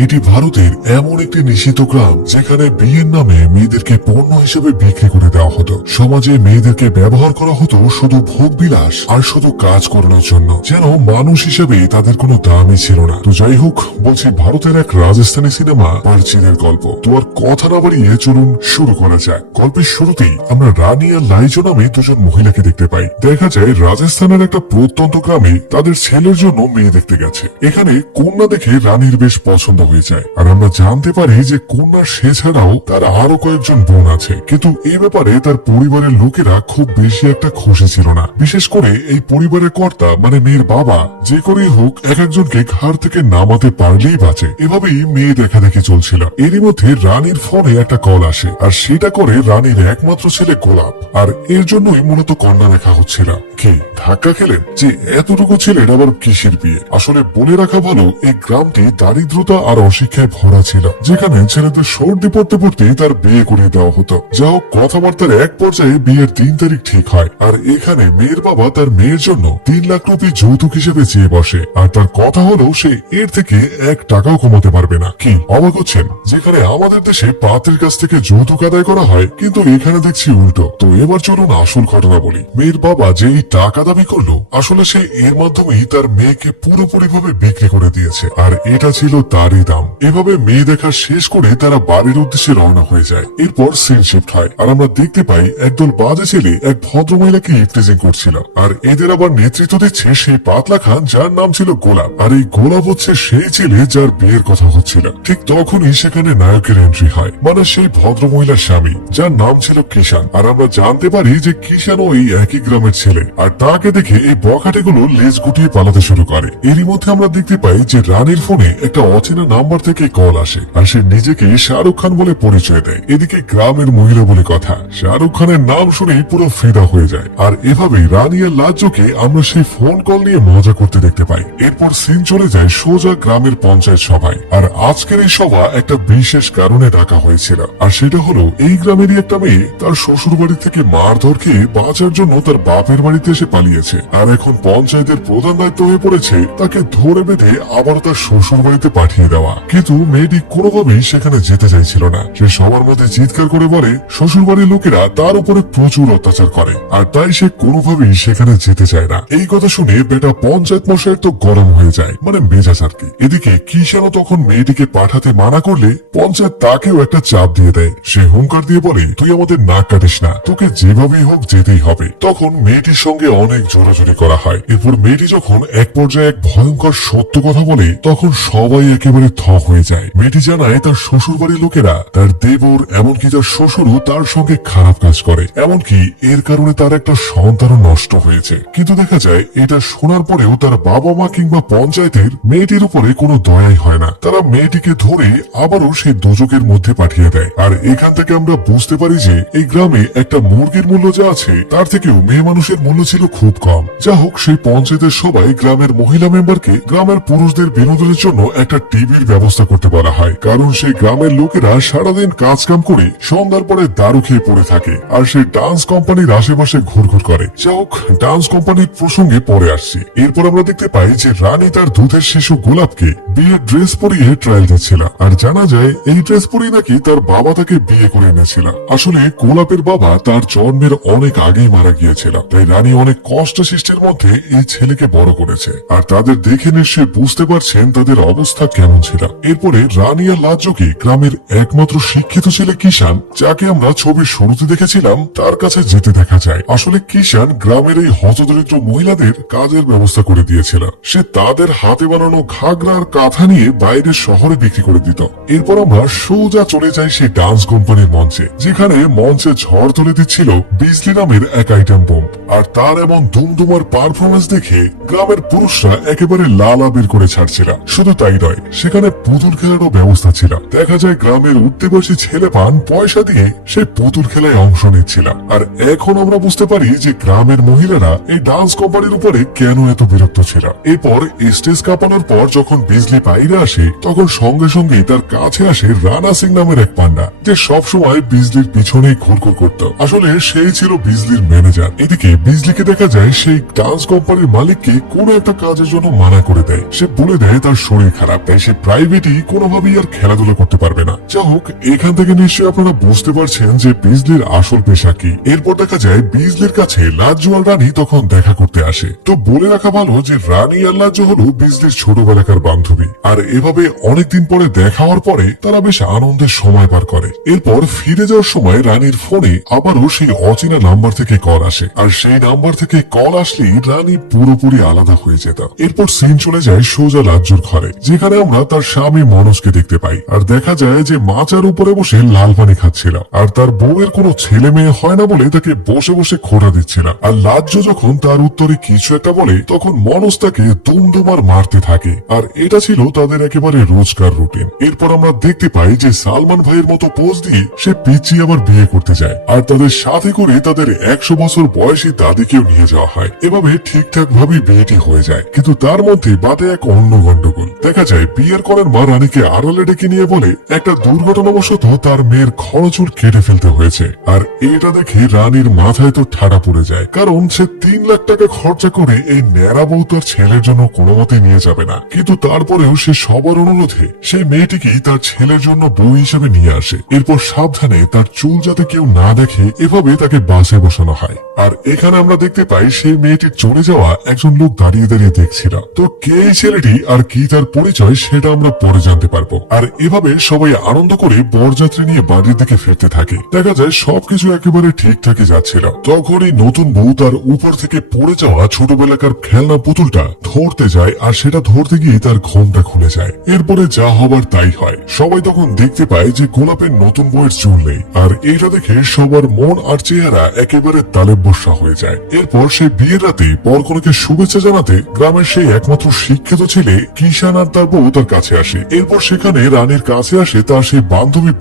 এটি ভারতের এমন একটি নিষিদ্ধ গ্রাম যেখানে বিয়ের নামে মেয়েদেরকে পণ্য হিসেবে বিক্রি করে দেওয়া হতো। সমাজে মেয়েদেরকে ব্যবহার করা হতো শুধু ভোগ বিলাস আর শুধু কাজ করানোর জন্য। যেন মানুষ হিসেবে তাদের কোনো দামই ছিল না। তো যাই হোক, বলছি ভারতের এক রাজস্থানী সিনেমা, পারচিনের গল্প। তো আর কথা না বাড়িয়ে চলুন শুরু করা যাক। গল্পের শুরুতেই আমরা রানী আর লাইজো নামে দুজন মহিলাকে দেখতে পাই। দেখা যায় রাজস্থানের একটা প্রত্যন্ত গ্রামে তাদের ছেলের জন্য মেয়ে দেখতে গেছে। এখানে কন্যা দেখে রানীর বেশ পছন্দ হয়ে যায়। আর আমরা জানতে পারি যে কন্যার সে ছাড়াও তার আরও কয়েকজন বোন আছে। কিন্তু এই ব্যাপারে তার পরিবারের লোকেরা খুব বেশি একটা খুশি ছিল না। বিশেষ করে এই পরিবারের কর্তা মানে মেয়ের বাবা, যে করেই হোক, এক একজনকে ঘর থেকে নামাতে পারলেই বাঁচে। এভাবেই মেয়ে দেখা দেখে চলছিল। এরই মধ্যে রানীর ফোনে একটা কল আসে, আর সেটা করে রানীর একমাত্র ছেলে গোলাপ। আর এর জন্যই মূলত কন্যা দেখা হচ্ছিল। কি, ধাক্কা খেলেন? যে এতটুকু ছিলেন আবার কিসের বিয়ে আসলে বলে রাখা ভালো, এই গ্রামটি দারিদ্রতা আর অশিক্ষায় ভরা ছিল, যেখানে ছেলেদের সর্দি পড়তে পড়তে তার বিয়ে করে দেওয়া হতো। যা হোক, কথাবার্তার এক পর্যায়ে বিয়ের তিন তারিখ ঠিক হয়, আর এখানে মেয়ের বাবা তার মেয়ের জন্য তিন লাখ রুপি যৌতুক হিসেবে চেয়ে বসে, আর তার কথা হলো সে এর থেকে এক টাকাও কমাতে পারবে না। কি, অবাক হচ্ছেন? যেখানে আমাদের দেশে পাত্রের কাছ থেকে যৌতুক আদায় করা হয়, কিন্তু এখানে দেখছি উল্টো। তো এবার চলুন আসল ঘটনা বলি। মেয়ের বাবা যে এই টাকা দাবি করল, আসলে সে এর মাধ্যমেই তার মেয়েকে পুরোপুরি ভাবে বিক্রি করে দিয়েছে, আর এটা ছিল তারই দাম এভাবে মেয়ে দেখা শেষ করে তারা বাড়ির উদ্দেশ্যে রওনা হয়ে যায়। এরপর সিন শিফট হয়। আর আমরা দেখতে পাই একদল বাজে ছেলে এক ভদ্র মহিলাকে ইফটেজিং করছিল। আর এদের আবার নেতৃত্ব দিচ্ছে সেই পাতলা খান যার নাম ছিল গোলাপ। আর এই গোলাপ হচ্ছে সেই ছেলে যার বিয়ের কথা হচ্ছিল। ঠিক তখনই সেখানে নায়কের এন্ট্রি হয় মানে সেই ভদ্র মহিলার স্বামী, যার নাম ছিল কিষান আর আমরা জানতে পারি যে কিষানও এই একই গ্রামের ছেলে। আর তাকে দেখে এই বখাটেগুলো লেজ গুটিয়ে পালাতে শুরু করে। এরই মধ্যে আমরা দেখতে পাই যে রানীর ফোনে একটা অচেনা নাম্বার থেকে কল আসে, আর সে নিজেকে শাহরুখ খান বলে পরিচয় দেয়। এদিকে গ্রামের মহিলা বলে কথা, শাহরুখ খানের নাম শুনেই পুরো ফিদা হয়ে যায়। আর এভাবেই রানী আর লাজ্জকে আমরা সেই ফোন কল নিয়ে মজা করতে দেখতে পাই। এরপর সিন চলে যায় সোজা গ্রামের পঞ্চায়েত সভায়। আর আজকের এই সভা একটা বিশেষ কারণে ডাকা হয়েছিল। আর সেটা হলো, এই গ্রামেরই একটা মেয়ে তার শ্বশুর বাড়ি থেকে মারধর খেয়ে বাঁচার জন্য তার বাপের বাড়িতে এসে পালিয়েছে। আর এখন পঞ্চায়েতের প্রধান দায়িত্ব হয়ে পড়েছে, তাকে ধরে বেঁধে আবার তার শ্বশুর বাড়িতে পাঠিয়ে দেওয়া কিন্তু মেয়েটি কোনোভাবেই সেখানে যেতে চাইছিল না। সে সবার মধ্যে চিৎকার করে বলে শ্বশুর বাড়ির লোকেরা তার উপরে প্রচুর অত্যাচার করে, আর তাই সে কোনোভাবেই সেখানে যেতে চায় না। এই কথা শুনে বেটা পঞ্চায়েত মশাইয়ের তো গরম হয়ে যায় মানে মেজাজ আর কি। এদিকে কিষানও তখন মেয়েটিকে পাঠাতে মানা করলে পঞ্চায়েত তাকেও একটা চাপ দিয়ে দেয়। সে হুঙ্কার দিয়ে বলে, তুই আমাদের নাক কাটিস না, তোকে যেভাবেই হোক যেতেই হবে। তখন মেয়েটির সঙ্গে অনেক জোরাজোরি করা হয়। এরপর মেয়েটি যখন এক পর্যায়ে এক ভয়ঙ্কর সত্য কথা বলে, তখন সবাই একেবারে থ হয়ে যায়। মেয়েটি জানায়, তার শ্বশুর বাড়ির লোকেরা, তার দেবর, এমনকি তার শ্বশুরও তার সঙ্গে খারাপ কাজ করে। এমনকি এর কারণে তার একটা সন্তানও নষ্ট হয়েছে। কিন্তু দেখা যায়, এটা শোনার পরেও তার বাবা মা কিংবা পঞ্চায়েতের মেয়েটির উপরে কোনো দয়াই হয় না। তারা মেয়েটিকে ধরে আবারও সেই দুজকের মধ্যে পাঠিয়ে দেয়। আর এখান থেকে আমরা বুঝতে পারি যে, এই গ্রামে একটা মুরগির মূল্য যা আছে, তার থেকেও মেয়ে মানুষের মূল্য ছিল খুব কম। যা হোক সেই পঞ্চায়েতের সবাই গ্রামের মহিলা মেম্বারকে গ্রামের পুরুষদের বিনোদনের জন্য একটা টিভির ব্যবস্থা করতে বলা হয়। কারণ সেই গ্রামের লোকেরা সারাদিন কাজ কাম করে সন্ধ্যার পরে দারু খেয়ে পড়ে থাকে। আর সেই ডান্স কোম্পানির আশেপাশে ঘুরঘুর করে। যা হোক, ডান্স কোম্পানির প্রসঙ্গে পরে আসছি। এরপর আমরা দেখতে পাই যে রানী তার দুধের শিশু গোলাপকে বিয়ের ড্রেস পরিয়ে ট্রায়াল দিচ্ছিল আর জানা যায়, এই ড্রেস পরিয়ে নাকি তার বাবা তাকে বিয়ে করে এনেছিল আসলে গোলাপের বাবা তার জন্মের অনেক আগেই মারা গিয়েছিল। তাই রানী অনেক কষ্ট সৃষ্টির মধ্যে এই ছেলেকে বড় করেছে। আর তাদের দেখে নিশ্চয়ই বুঝতে পারছেন তাদের অবস্থা কেমন ছিল এরপরে রানী আর লাজ্জকে গ্রামের একমাত্র শিক্ষিত ছেলে কিষান যাকে আমরা ছবির শুরুতে দেখেছিলাম, তার কাছে যেতে দেখা যায়। আসলে কিষান গ্রামের এই হতদরিদ্র মহিলাদের কাজের ব্যবস্থা করে দিয়েছিল। সে তাদের হাতে বানানো ঘাগরা আর কাঁথা নিয়ে বাইরের শহরে বিক্রি করে দিত। এরপর আমরা সোজা চলে যাই সেই ডান্স কোম্পানির মঞ্চে, যেখানে মঞ্চে ঝড় তুলে দিচ্ছিল বিজলি নামের এক আইটেম বোম। আর তার এমন দুমদুমার পারফরমেন্স দেখে গ্রামের পুরুষরা একেবারে লাল আবির করে ছাড়ছিল। শুধু তাই নয়, সেখানে পুতুল খেলারও ব্যবস্থা ছিল দেখা যায় গ্রামের উঠতে ছেলে পান পয়সা দিয়ে সেই পুতুল খেলায় অংশ নিচ্ছিল আর এখন আমরা বুঝতে পারি যে গ্রামের মহিলারা এই ডান্স কোম্পানির উপরে কেন এত বিরক্ত ছিল এরপর স্টেজ কাঁপানোর পর যখন বিজলি বাইরে আসে, তখন সঙ্গে সঙ্গেই তার কাছে আসে রানা সিং নামের এক পান্ডা, যে সবসময় বিজলির পিছনেই ঘুরঘুর করত। আসলে সেই ছিল বিজলির ম্যানেজার এদিকে বিজলিকে দেখা যায় সেই ডান্স কোম্পানির মালিককে কোনো একটা কাজের জন্য মানা করে দেয়। সে বলে দেয় তার শরীর খারাপ। তাই সে প্রাইভেটই কোনোভাবেই আর খেলাধুলা করতে পারবে না। যাই হোক, এখান থেকে নিশ্চয়ই আপনারা বুঝতে পারছেন যে বিজলির আসল পেশা কি। এরপর দেখা যায়, বিজলির কাছে আর রানী তখন দেখা করতে আসে। তো বলে রাখা ভালো যে, রানী আর লাজ্জু হলো বিজলির ছোটবেলাকার বান্ধবী। আর এভাবে অনেকদিন পরে দেখা হওয়ার পরে তারা বেশ আনন্দের সময় পার করে। এরপর ফিরে যাওয়ার সময় রানীর ফোনে আবারও সেই অচেনা নাম্বার থেকে কল আসে। আর সেই নাম্বার থেকে কল আসলেই রানী পুরোপুরি আলাদা হয়ে যেত। এরপর সিন চলে যায় সোজা লাজ্জুর ঘরে, যেখানে আমরা তার স্বামী মনোজকে দেখতে পাই। আর দেখা যায় যে মাচার উপরে বসে লাল পানি খাচ্ছিল। আর তার বউয়ের কোনো ছেলে মেয়ে হয় না বলে তাকে বসে বসে খোটা দিচ্ছিল। আর লাজ্জু যখন তার উত্তরে কিছু একটা বলে, তখন মনোজ তাকে দুমদুমার মারতে থাকে। আর এটা ছিল তাদের একেবারে রোজকার রুটিন। এরপর আমরা দেখতে পাই যে সালমান ভাইয়ের মতো পোজ দিয়ে সে পিচি আবার বিয়ে করতে যায়। আর তাদের সাথে করে তাদের একশো বছর বয়সী দাদিকেও নিয়ে যাওয়া হয়। এভাবে ঠিকঠাক ভাবে বিয়েটি হয়ে যায়। কিন্তু তার মধ্যে বাদে এক অন্য গন্ডগোল। দেখা যায় বিয়ের করেন মা রানীকে আড়ালে ডেকে নিয়ে বলে, একটা দুর্ঘটনাবশত তার মেয়ের খরচুর কেটে ফেলতে হয়েছে। আর এটা দেখে রানীর মাথায় তো ঠাড়া পড়ে যায়। কারণ সে তিন লাখ টাকা খরচা করে এই ন্যাড়া বউ তার ছেলের জন্য কোনো মতে নিয়ে যাবে না। কিন্তু তারপরেও সে সবার অনুরোধে সেই মেয়েটিকেই তার ছেলের জন্য বউ হিসেবে নিয়ে আসে। এরপর সাবধানে তার চুল যাতে কেউ না দেখে, এভাবে তাকে বাসে বসানো হয়। আর এখানে আমরা দেখতে পাই, সেই মেয়েটির চলে যাওয়া একজন লোক দাঁড়িয়ে দাঁড়িয়ে দেখছিল। তো কে ছেলেটি আর কি তার পরিচয়, সেটা আমরা পরে জানতে পারব। আর এভাবে সবাই আনন্দ করে বরযাত্রী নিয়ে বাড়ির দিকে ফিরতে থাকে। দেখা যায় সবকিছু একেবারে ঠিকঠাকই যাচ্ছিল। তখনই নতুন বউ তার উপর থেকে পড়ে যাওয়া ছোটবেলাকার খেলনা পুতুলটা ধরতে যায় আর সেটা ধরতে গিয়ে তার ঘোমটা খুলে যায়। এরপরে যা হবার তাই হয়। সবাই তখন দেখতে পায় যে গোলাপের নতুন বউয়ের চুল নেই। আর এটা দেখে সবার মন আর চেহারা একেবারে তালেব বর্ষা হয়ে যায়। এরপর সে বিয়ের রাতে পরকনকে শুভেচ্ছা জানাতে গ্রামের সেই একমাত্র শিক্ষিত ছেলে কিষান আর তার তার কাছে আসে। এরপর সেখানে রানীর কাছে আসে তার সেই বান্ধবী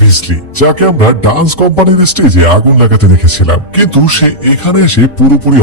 যাকে আমরা ডান্স কোম্পানির স্টেজে আগুন লাগাতে দেখেছিলাম। কিন্তু সে এখানে এসে পুরোপুরি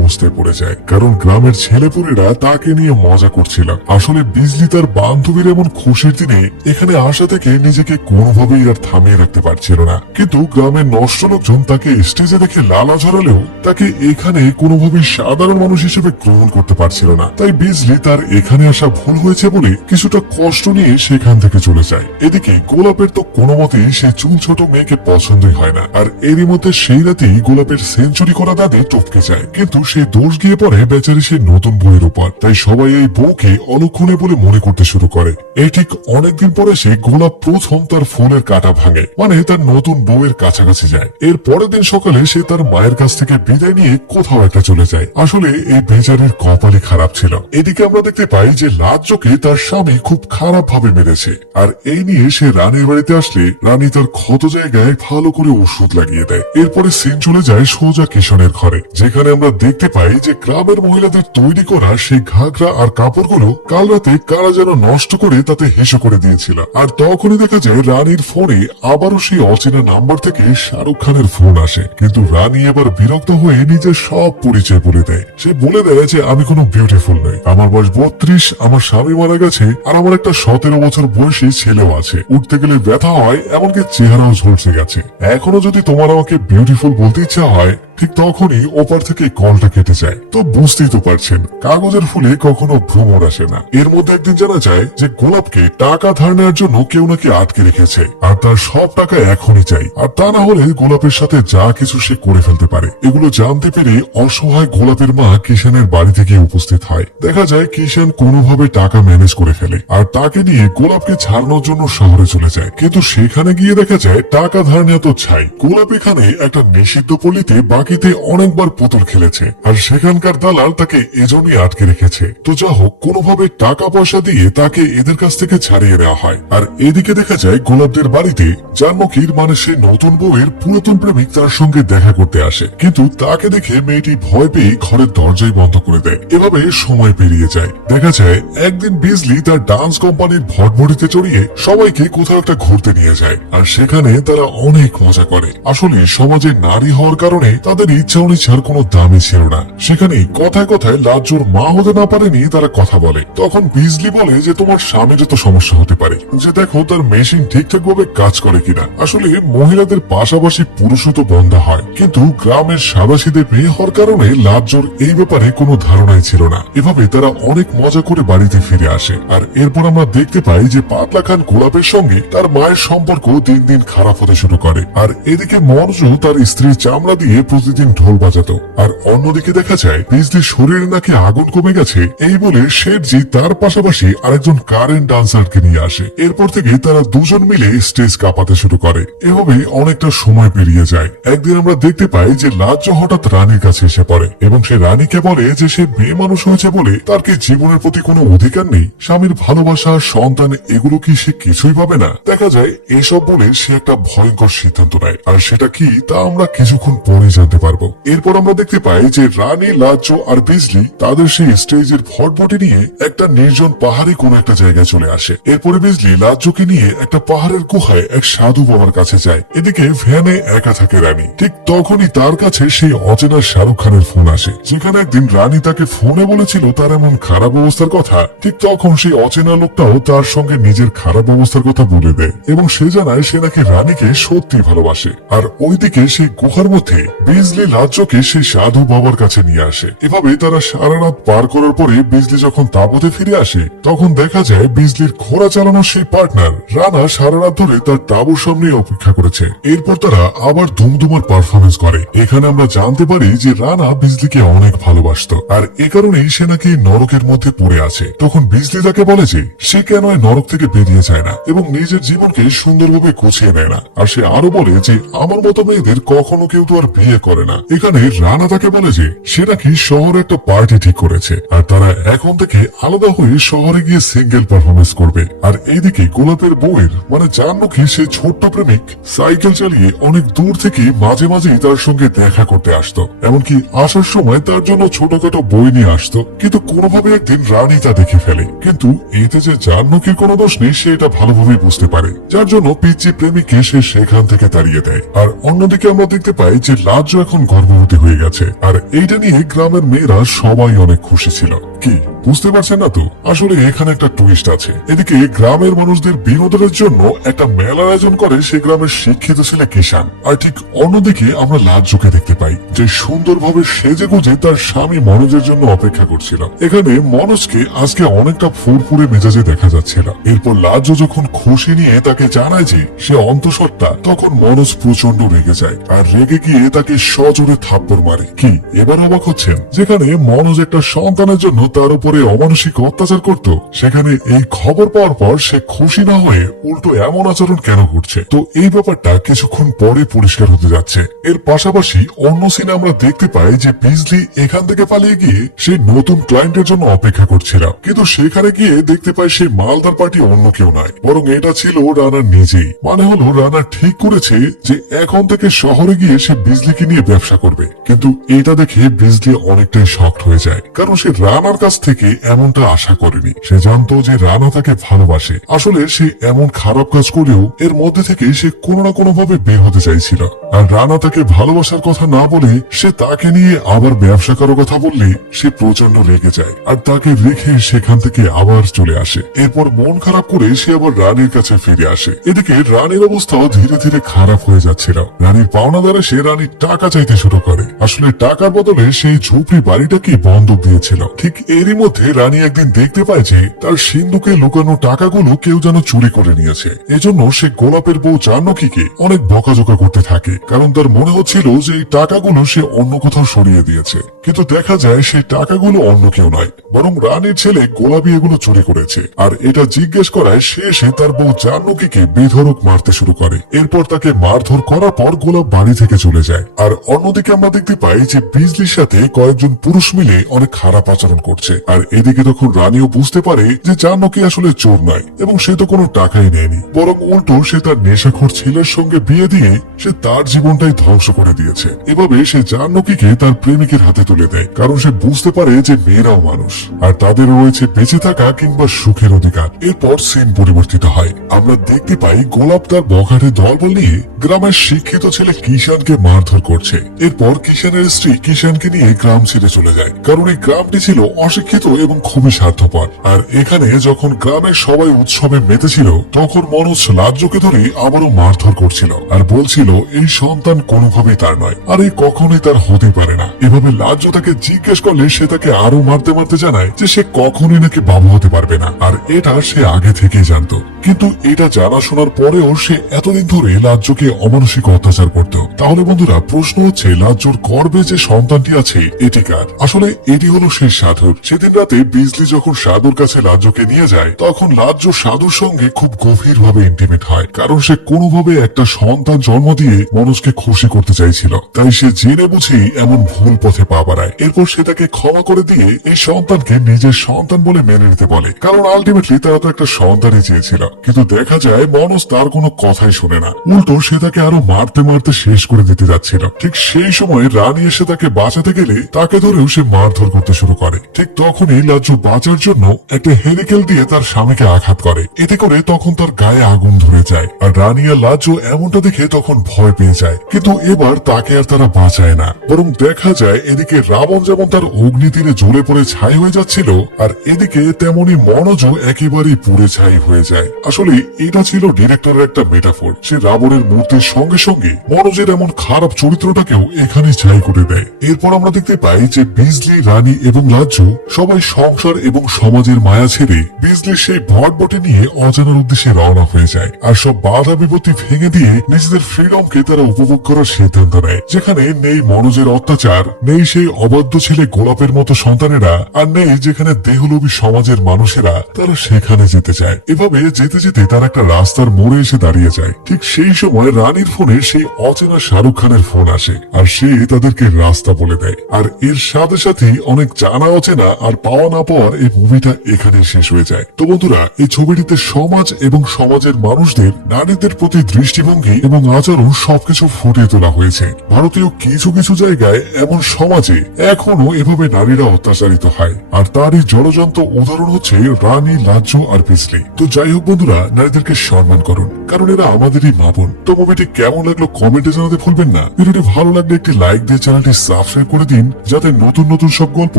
অবস্থায় পড়ে যায়, কারণ গ্রামের ছেলেপুরেরা তাকে নিয়ে মজা করছিল। আসলে বিজলি তার বান্ধবীর এমন খুশির দিনে এখানে আসা থেকে নিজেকে কোনোভাবেই আর থামিয়ে রাখতে পারছিল না। কিন্তু গ্রামের নষ্ট লোকজন তাকে স্টেজে দেখে লালা ঝরালেও তাকে এখানে কোনোভাবেই সাধারণ মানুষ হিসেবে গ্রহণ করতে পারছিল না। তাই বিজলি তার এখানে আসা ভুল হয়েছে বলে কিছুটা কষ্ট নিয়ে সেখান থেকে চলে যায়। এদিকে গোলাপের তো কোনো মতেই সে চুল ছোট মেয়েকে পছন্দই হয় না। আর এরই মধ্যে সেই রাতেই গোলাপের সেঞ্চুরি করা দাদে টপকে যায়। কিন্তু সে দোষ গিয়ে পড়ে বেচারি সে নতুন বইয়ের উপর। তাই সবাই এই বউকে অলক্ষণে বলে মনে করতে শুরু করে। এই ঠিক অনেকদিন পরে সে গোলাপ প্রথম তার ফুলের কাটা ভাঙে। মানে তার নতুন বউয়ের কাছাকাছি যায়। এর পরের দিন সকালে সে তার মায়ের কাছ থেকে বিদায় নিয়ে কোথাও একটা চলে যায়। আসলে এই বেচারির কপালই খারাপ ছিল। এদিকে আমরা দেখতে পাই যে লাজ্জকে তার স্বামী খুব খারাপ ভাবে মেরেছে। আর এই নিয়ে সে রানীর বাড়িতে আসলে রানী তার ক্ষত জায়গায় ভালো করে ওষুধ লাগিয়ে দেয়। এরপরে সিন চলে যায় সোজা কিষণের ঘরে, যেখানে আমরা দেখতে পাই যে গ্রামের মহিলাদের তৈরি করা সেই ঘাগরা আর কাপড়গুলো কাল রাতে কারা যেন নষ্ট করে তাতে হেসে করে দিয়েছিল। আর তখনই দেখা যায় রানীর ফোনে আবারও সেই অচেনা নাম্বার থেকে শাহরুখ খানের ফোন আসে। কিন্তু রানী এবার বিরক্ত হয়ে নিজের সব পরিচয় বলে দেয়। সে বলে দেয় যে, আমি কোনো বিউটিফুল নই। আমার বয়স বত্রিশ, আমার স্বামী মারা গেছে আর আমার একটা সতেরো বছর বয়সী ছেলেও আছে। উঠতে গেলে ব্যথা হয়, এমনকি চেহারাও ঝলসে গেছে। এখনও যদি তোমার আমাকে বিউটিফুল বলতে ইচ্ছা হয়, ঠিক তখনই ওপার থেকে কলটা কেটে যায়। তো বুঝতেই তো পারছেন, কাগজের ফুলে কখনো ভ্রমর আসে না। এর মধ্যে একদিন জানা যায় যে গোলাপকে টাকা ধার নেওয়ার জন্য কেউ নাকি আটকে রেখেছে। আর তার সব টাকা এখনই চাই। আর তা না হলে গোলাপের সাথে যা কিছু সে করে ফেলতে পারে। এগুলো জানতে পেরে অসহায় গোলাপের মা কিষানের বাড়ি থেকে উপস্থিত হয়। দেখা যায় কিষান কোনোভাবে টাকা ম্যানেজ করে ফেলে। আর তাকে নিয়ে গোলাপকে ছাড়ানোর জন্য শহরে চলে যায়। কিন্তু সেখানে গিয়ে দেখা যায়, টাকা ধার নেওয়া তো ছাই। গোলাপ এখানে একটা নিষিদ্ধ পল্লীতে বাকিতে অনেকবার পুতুল খেলেছে। আর সেখানকার দালাল তাকে এজন্যই আটকে রেখেছে। তো যা হোক, কোনোভাবে টাকা পয়সা দিয়ে তাকে এদের কাছ থেকে ছাড়িয়ে দেওয়া হয়। আর এদিকে দেখা যায়, গোলাপদের বাড়িতে জানমুখীর মানে সে নতুন বউয়ের পুরাতন প্রেমিক তার সঙ্গে দেখা করতে আসে। কিন্তু তাকে দেখে মেয়েটি ভয় পেয়ে ঘরের দরজাই বন্ধ করে দেয়। এভাবে সময় পেরিয়ে যায়। দেখা যায়, একদিন বিজলি তার ডান্স কোম্পানির ভটভটিতে চড়িয়ে সবাইকে কোথাও একটা ঘুরতে নিয়ে যায়। আর সেখানে তারা অনেক মজা করে। আসলে সমাজে নারী হওয়ার কারণে তাদের ইচ্ছা অনিচ্ছার কোনো দামই ছিল না। সেখানে কথায় কথায় লাজ্জুর মা হতে না পারেনি তারা কথা বলে। তখন বিজলি বলে যে, তোমার স্বামীর তো সমস্যা হতে পারে, যে দেখো তার মেশিন ঠিকঠাক ভাবে কাজ করে কিনা। আসলে মহিলাদের পাশাপাশি পুরুষও তো বন্ধ হয়। কিন্তু গ্রামের সাদাসিদে মেয়ে হওয়ার কারণে লাজ্জোর এই ব্যাপারে কোনো ধারণাই ছিল না। এভাবে তারা অনেক মজা করে বাড়িতে ফিরে আসে। আর এরপর আমরা দেখতে পাই যে পাতলা খান গোলাপের সঙ্গে তার মায়ের সম্পর্ক দিন দিন খারাপ হতে শুরু করে। আর এদিকে মনজু তার স্ত্রীর চামড়া দিয়ে প্রতিদিন ঢোল বাজাতো। আর অন্যদিকে দেখা যায় বিজলির শরীরে নাকি আগুন কমে গেছে, এই বলে শেঠজি তার পাশাপাশি আরেকজন কারেন্ট ডান্সারকে নিয়ে আসে। এরপর থেকে তারা দুজন মিলে স্টেজ কাঁপাতে শুরু করে। এভাবে অনেকটা সময় পেরিয়ে যায়। একদিন আমরা দেখতে পাই যে লাজ্জ হঠাৎ রানীর কাছে এসে পড়ে, এবং সে রানীকে বলে যে সে মেয়ে মানুষ হয়েছে বলে তার কি জীবনের প্রতি কোনো অধিকার নেই? স্বামীর ভালোবাসা, সন্তান, এগুলো কি সে কিছুই পাবে না? দেখা যায়, এসব বলে সে একটা ভয়ঙ্কর সিদ্ধান্ত নেয়। আর সেটা কি, তা আমরা কিছুক্ষণ পরে জানতে পারব। এরপর আমরা দেখতে পাই যে রানী, লাজ্জ আর বিজলি তাদের সেই স্টেজের ভটভটি নিয়ে একটা নির্জন পাহাড়ি কোনো একটা জায়গায় চলে আসে। এরপরে বিজলি লাজ্জকে নিয়ে একটা পাহাড়ের গুহায় এক সাধু বাবার কাছে যায়। এদিকে ভ্যানে একা থাকে রানী। ঠিক তখনই তার কাছে সেই অচেনা শাহরুখ খানের ফোন আসে, যেখানে একদিন রানী তাকে ফোনে বলেছিল তার এমন খারাপ অবস্থার কথা। ঠিক তখন সেই অচেনা লোকটাও তার সঙ্গে নিজের খারাপ অবস্থার কথা বলে দেয় এবং সে জানায় সে নাকি রানীকে সত্যি ভালোবাসে। আর ওইদিকে সেই গুহার মধ্যে বিজলি লাজ্জকে সেই সাধু বাবার কাছে নিয়ে আসে। এভাবে তারা সারা রাত পার করার পরে বিজলি যখন তাবতে ফিরে আসে, তখন দেখা যায় বিজলির ঘোড়া চালানোর সেই পার্টনার রানা সারা রাত ধরে তার তাবুর সামনে অপেক্ষা করেছে। এরপর তারা আবার ধুমধুমার পারফরমেন্স করে। এখানে আমরা জানতে পারি যে রানা বিজলিকে অনেক ভালোবাসতো। আর এ কারণেই সে নাকি নরকের মধ্যে পড়ে আছে। তখন বিজলি তাকে বলে যে, সে কেন নরক থেকে বেরিয়ে যায় না এবং নিজের জীবনকে সুন্দরভাবে গুছিয়ে নেয় না। আর সে আরও বলে যে, আমার মতো মেয়েদের কখনো কেউ তো আর বিয়ে করে না। এখানে রানা তাকে বলে যে, সে নাকি শহরে একটা পার্টি ঠিক করেছে, আর তারা এখন থেকে আলাদা হয়ে শহরে গিয়ে সিঙ্গেল পারফরমেন্স করবে। আর এইদিকে গোলাপের বউয়ের মানে জাহ্নকী সে ছোট্ট প্রেমিক সাইকেল চালিয়ে অনেক দূর থেকে মাঝে মাঝেই তার সঙ্গে দেখা করতে আসতো। এমনকি আসার সময় তার জন্য ছোটখাটো বই নিয়ে আসতো। কিন্তু কোনোভাবে একদিন রানী তা দেখে ফেলে। কিন্তু এতে যে জাহ্নকীর কোনো দোষ নেই, সে এটা ভালোভাবেই বুঝতে পারে। যার জন্য পিচি প্রেমিককে সে সেখান থেকে তাড়িয়ে দেয়। আর অন্যদিকে আমরা দেখতে পাই যে লাজ্জ এখন গর্ভবতী হয়ে গেছে। আর এইটা নিয়ে গ্রামের মেয়েরা সবাই অনেক খুশি ছিল। কি? বুঝতে পারছেন না তো? আসলে এখানে একটা টুইস্ট আছে। এদিকে গ্রামের মানুষদের বিনোদনের জন্য একটা মেলার আয়োজন করে সে গ্রামের শিক্ষিত ছেলে কিষান আর ঠিক অন্যদিকে আমরা লাজ্জকে দেখতে পাই যে সুন্দরভাবে সেজে গুজে তার স্বামী মনোজের জন্য অপেক্ষা করছিল। এখানে মনোজকে আজকে অনেকটা ফুরফুরে মেজাজে দেখা যাচ্ছিল। এরপর লাজ্জ যখন খুশি নিয়ে তাকে জানায় যে সে অন্তঃসত্ত্বা, তখন মনোজ প্রচণ্ড রেগে যায় আর রেগে গিয়ে তাকে সজোরে থাপ্পড় মারে। কি? এবার অবাক হচ্ছেন? যেখানে মনোজ একটা সন্তানের জন্য তার উপরে অমানসিক অত্যাচার করত। সেখানে এই খবর পাওয়ার পর সে খুশি না হয়ে উল্টো এমন আচরণ কেন করছে? তো এই ব্যাপারটা কিছুক্ষণ পরে পরিষ্কার হতে যাচ্ছে। এর পাশাপাশি অন্য সিনে আমরা দেখতে পাই যে বিজলি এখান থেকে পালিয়ে গিয়ে সেই নতুন ক্লায়েন্টের জন্য অপেক্ষা করছিল। কিন্তু সেখানে গিয়ে দেখতে পাই সেই মালদার পার্টি অন্য কেউ নয়। বরং এটা ছিল রানার নিজেই। মানে হলো রানা ঠিক করেছে যে এখন থেকে শহরে গিয়ে সে বিজলিকে নিয়ে ব্যবসা করবে। কিন্তু এটা দেখে বিজলি অনেকটাই শক্ট হয়ে যায়। কারণ সে রানার কাছ থেকে এমনটা আশা করেনি। সে জানতো যে রানা তাকে ভালোবাসে। আসলে সে এমন খারাপ কাজ করেও এর মধ্যে থেকে সে কোনো না কোনো ভাবে বের হতে চাইছিল। আর রানা তাকে ভালোবাসার কথা না বলে সে তাকে নিয়ে আবার ব্যবসা করার কথা বললে সে প্রচণ্ড রেগে যায়। আর তাকে রেখে সেখান থেকে আবার চলে আসে। এরপর মন খারাপ করে সে আবার রানীর কাছে ফিরে আসে। এদিকে রানীর অবস্থাও ধীরে ধীরে খারাপ হয়ে যাচ্ছিল। রানীর পাওনাদারে সে রানীর টাকা চাইতে শুরু করে। আসলে টাকার বদলে সেই ঝুপড়ি বাড়িটাকে বন্ধক দিয়েছিল। ঠিক এরই মধ্যে রানী একদিন দেখতে পায় যে তার সিন্ধুকে লুকানো টাকাগুলো কেউ যেন চুরি করে নিয়েছে। এজন্য সে গোলাপের বউ জাহ্নকীকে অনেক বকাঝোকা করতে থাকে, কারণ তার মনে হচ্ছিল যে এই টাকাগুলো সে অন্য কোথাও সরিয়ে দিয়েছে। কিন্তু দেখা যায় সেই টাকাগুলো অন্য কেউ নয়, বরং রানীর ছেলে গোলাপি এগুলো চুরি করেছে। আর এটা জিজ্ঞেস করায় সে এসে তার বউ জাহ্নকীকে বেধরক মারতে শুরু করে। এরপর তাকে মারধর করার পর গোলাপ বাড়ি থেকে চলে যায়। আর অন্যদিকে আমরা দেখতে পাই যে বিজলির সাথে কয়েকজন পুরুষ মিলে অনেক খারাপ আচরণ করছে। আর আর এদিকে তখন রানীও বুঝতে পারে যে জাহ্নকী আসলে চোর নয় এবং সে তো কোনো টাকাই নেয়নি। বরং উল্টো সে তার নেশাখোর ছেলের সঙ্গে বিয়ে দিয়ে সে তার জীবনটাই ধ্বংস করে দিয়েছে। এভাবে সে জাহ্নকীকে তার প্রেমিকের হাতে তুলে দেয়, কারণ সে বুঝতে পারে যে মেয়েরাও মানুষ। আর তাদের রয়েছে বেঁচে থাকা কিংবা সুখের অধিকার। এরপর সিন পরিবর্তিত হয়। আমরা দেখতে পাই গোলাপ তার বখাটে দলবল নিয়ে গ্রামের শিক্ষিত ছেলে কিষানকে মারধর করছে। এরপর কিষানের স্ত্রী কিষানকে নিয়ে গ্রাম ছেড়ে চলে যায়। কারণ এই গ্রামটি ছিল অশিক্ষিত এবং খুবই স্বার্থপর। আর এখানে যখন গ্রামের সবাই উৎসবে মেতেছিল, তখন মনোজ লাজ্জকে ধরে আবারও মারধর করছিল আর বলছিল, এই সন্তান কোনোভাবেই তার নয়, আর এই কখনোই তার হতে পারে না। এভাবে লাজ্জ তাকে জিজ্ঞেস করলে সে তাকে আরও মারতে মারতে জানায় যে সে কখনোই নাকি বাবু হতে পারবে না, আর এটা সে আগে থেকেই জানতো। কিন্তু এটা জানা শোনার পরেও সে এতদিন ধরে লাজ্জকে অমানসিক অত্যাচার করত। তাহলে বন্ধুরা, প্রশ্ন হচ্ছে লাজ্জর গর্বে যে সন্তানটি আছে, এটি কার? আসলে এটি হলো সেই সাধুর সেদিন রাতে বিজলি যখন সাধুর কাছে লাজ্জকে নিয়ে যায়, তখন লাজ্জ সাধুর সঙ্গে খুব গভীর ভাবে ইন্টিমেট হয়, কারণ সে কোনোভাবে একটা সন্তান জন্ম দিয়ে মনোজকে খুশি করতে চাইছিল। তাই সে জেনে বুঝেই এমন ভুল পথে পা বাড়ায়। এরপর সে তাকে ক্ষমা করে দিয়ে এই সন্তানকে নিজের সন্তান বলে মেনে নিতে বলে। কারণ আলটিমেটলি তারা তো একটা সন্তানই চেয়েছিল। কিন্তু দেখা যায় মনোজ তার কোনো কথাই শুনে না। উল্টো সে তাকে আরও মারতে মারতে শেষ করে দিতে যাচ্ছিল। ঠিক সেই সময় রানী এসে তাকে বাঁচাতে গেলে তাকে ধরেও সে মারধর করতে শুরু করে। ঠিক তখনই লাজ্জু বাঁচার জন্য একটা হেলিকেল দিয়ে তার স্বামীকে আঘাত করে। এতে করে তখন তার গায়ে আগুন ধরে যায়। আর রানী আর লাজ্জু এমনটা দেখে তখন ভয় পেয়ে যায়। কিন্তু এবার তাকে আর তারা বাঁচায় না। বরং দেখা যায় এদিকে রাবণ যেমন তার অগ্নি তীরে জ্বলে পড়ে ছাই হয়ে যাচ্ছিল, আর এদিকে তেমনি মনোজও একেবারেই পুড়ে ছাই হয়ে যায়। আসলে এটা ছিল ডিরেক্টরের একটা মেটাফোর। সে রাবণের মূর্তির সঙ্গে সঙ্গে মনোজের এমন খারাপ চরিত্রটাকেও এখানে ছাই করে দেয়। এরপর আমরা দেখতে পাই যে বিজলি, রানী এবং লাজ্জু সবাই সংসার এবং সমাজের মায়া ছেড়ে বিজলির সেই ভটবটে নিয়ে অজানার উদ্দেশ্যে রওনা হয়ে যায়। আর সব বাধা বিপত্তি ভেঙে দিয়ে নিজেদের ফ্রিডমকে তারা উপভোগ করার সিদ্ধান্ত নেয়। যেখানে নেই মনোজের অত্যাচার, নেই সেই অবাধ্য ছেলে গোলাপের মতো সন্তানেরা, আর নেই যেখানে দেহলোভী সমাজের মানুষেরা তারা সেখানে যেতে চায়। এভাবে যেতে যেতে তারা একটা রাস্তার মোড়ে এসে দাঁড়িয়ে যায়। ঠিক সেই সময় রানীর ফোনে সেই অচেনা শাহরুখ খানের ফোন আসে, আর সে তাদেরকে রাস্তা বলে দেয়। আর এর সাথে সাথে অনেক জানা অচেনা আর পাওয়া না পাওয়ার এই মুভিটা এখানে শেষ হয়ে যায়। তো বন্ধুরা, এই ছবিটিতে সমাজ এবং সমাজের মানুষদের, নারীদের প্রতি দৃষ্টিভঙ্গি এবং আচরণ সবকিছু ফুটিয়ে তোলা হয়েছে। ভারতীয় কিছু কিছু জায়গায় এমন সমাজে এখনও এভাবে নারীরা অত্যাচারিত হয়। আর তারই জলজন্ত উদাহরণ হচ্ছে রানী লাজ্জ আর পিসলি তো যাই হোক বন্ধুরা, নারীদেরকে সম্মান করুন, কারণ এরা আমাদেরই মা বোন তো মুভিটি কেমন লাগল কমেন্টে জানাতে ভুলবেন না। ভিডিওটি ভালো লাগলে একটি লাইক দিয়ে চ্যানেলটি সাবস্ক্রাইব করে দিন, যাতে নতুন নতুন সব গল্প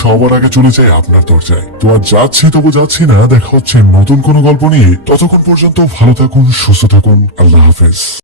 সবার আগে চলে যায়। আপনার দরজায়। তো আর যাচ্ছি, তবু যাচ্ছি না। দেখা হচ্ছে নতুন কোনো গল্প নিয়ে। ততক্ষণ পর্যন্ত ভালো থাকুন, সুস্থ থাকুন। আল্লাহ হাফেজ।